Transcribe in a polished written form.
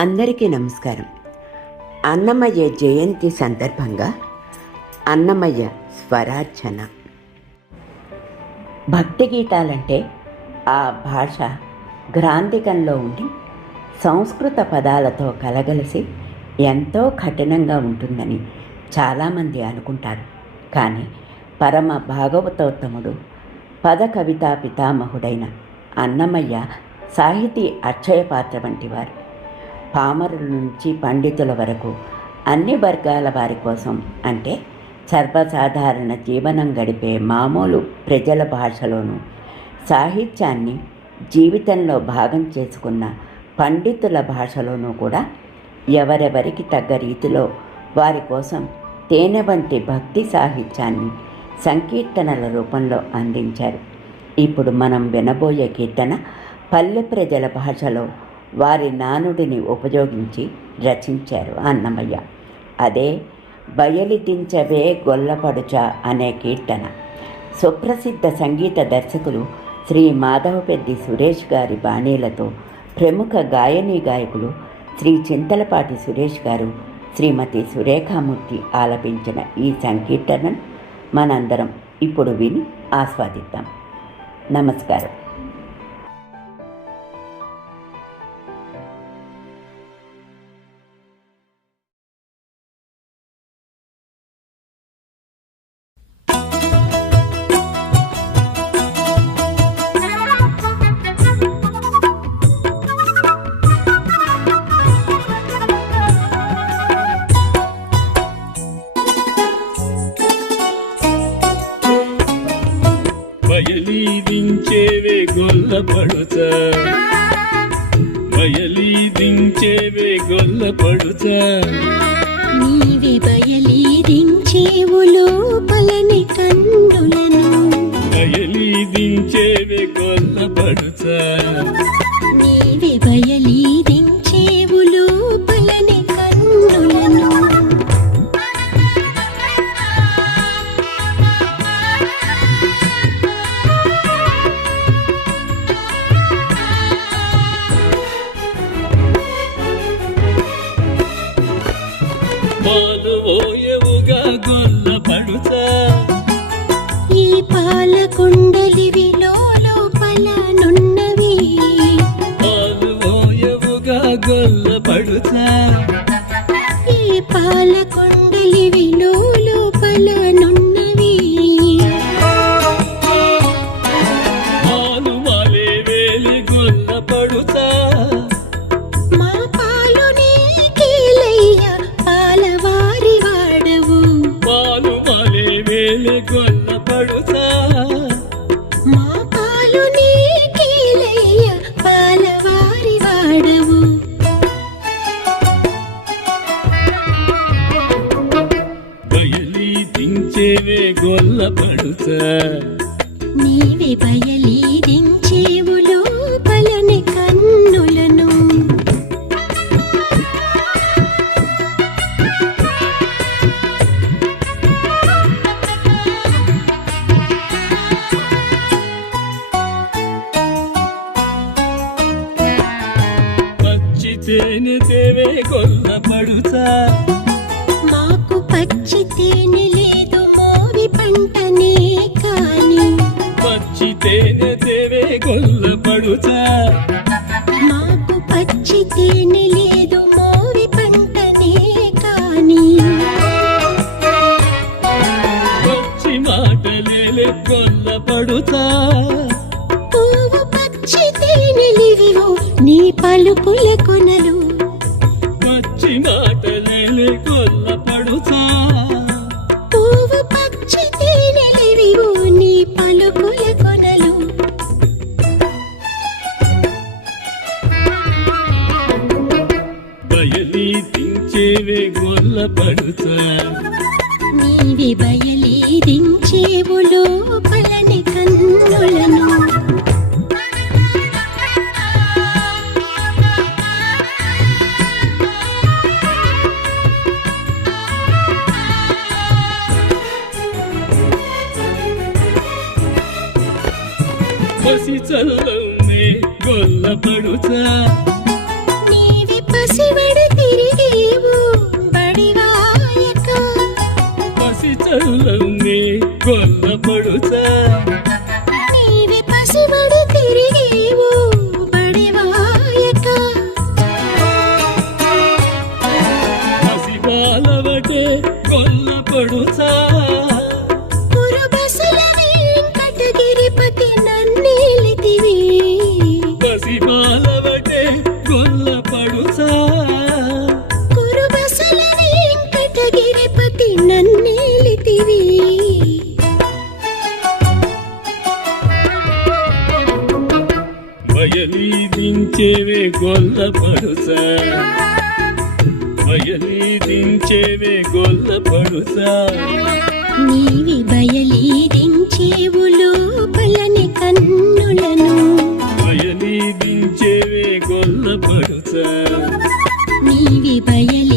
అందరికీ నమస్కారం. అన్నమయ్య జయంతి సందర్భంగా అన్నమయ్య స్వరార్చన. భక్తి గీతాలంటే ఆ భాష గ్రాంధికంలో ఉండి సంస్కృత పదాలతో కలగలిసి ఎంతో కఠినంగా ఉంటుందని చాలామంది అనుకుంటారు. కానీ పరమ భాగవతోత్తముడు పద కవితా పితామహుడైన అన్నమయ్య సాహితీ అక్షయపాత్ర వంటి వారు. పామరుల నుంచి పండితుల వరకు అన్ని వర్గాల వారి కోసం, అంటే సర్వసాధారణ జీవనం గడిపే మామూలు ప్రజల భాషలోనూ సాహిత్యాన్ని జీవితంలో భాగం చేసుకున్న పండితుల భాషలోనూ కూడా ఎవరెవరికి తగ్గ రీతిలో వారి కోసం తేనె వంటి భక్తి సాహిత్యాన్ని సంకీర్తనల రూపంలో అందించారు. ఇప్పుడు మనం వినబోయే కీర్తన పల్లె ప్రజల భాషలో వారి నానుడిని ఉపయోగించి రచించారు అన్నమయ్య. అదే బయలిదించవే గొల్లపడుచ అనే కీర్తన. సుప్రసిద్ధ సంగీత దర్శకులు శ్రీ మాధవపెద్ది సురేష్ గారి బాణీలతో ప్రముఖ గాయనీ గాయకులు శ్రీ చింతలపాటి సురేష్ గారు, శ్రీమతి సురేఖామూర్తి ఆలపించిన ఈ సంకీర్తనను మనందరం ఇప్పుడు విని ఆస్వాదిద్దాం. నమస్కారం. బయలీదించేవే గొల్లపడుచ, బయలీదించేవే గొల్లపడుచ, నీవే బయలీదించేవు లోపలని కన్నులను, బయలీదించేవే గొల్లపడుచ, నీవే బయలీదించేవు లోపలని కన్నులను. పాలు ఓయవుగా గొల్లపడుచ, ఈ పాల కుండలివి లోపలనున్నవి, పాలు ఓయవుగా గొల్లపడుచ, ఈ పాల కుండలివి లోపలనున్నవి. పాలు వాలే వేలి గొల్లపడుచ, మా పాలు నీకేలయ్య పాలవారి వాడవు, పాలు వాలే వేలి గొల్లపడుచ, మా పాలు నీకేలయ్య పాలవారి వాడవు. బయలీదించేవే గొల్లపడుచ, నీవే బయలీదించేవు లోపలని కన్నులను. పచ్చి తేనె తేవే గొల్లపడుచ, మాకు పచ్చి తేనె లేదు మోవి పంటనే కాని, పచ్చి తేనె తేవే గొల్లపడుచ, మాకు పచ్చి తేనె లేదు మోవి పంటనే కాని. పచ్చి మాటలేలే గొల్లపడుచ, పువ్వు పచ్చి తేనెలివివో నీ పలుకుల కొనలు, పచ్చి మాటలేలే గొల్లపడుచ, పువ్వు పచ్చి తేనెలివివో నీ పలుకుల కొనలు. బయలీదించేవే గొల్లపడుచ, నీవి బయలీదించేవు లోపలని కన్నులను. పసి చల్లమే గొల్లపడుచ, నీవి పసి దించేవే గొల్ల పడుచా బయలి దించేవే గొల్ల పడుచా నీవి బయలీదించేవులు పలని కన్నులను బయలి దించేవే గొల్ల పడుచా నీవి బయలు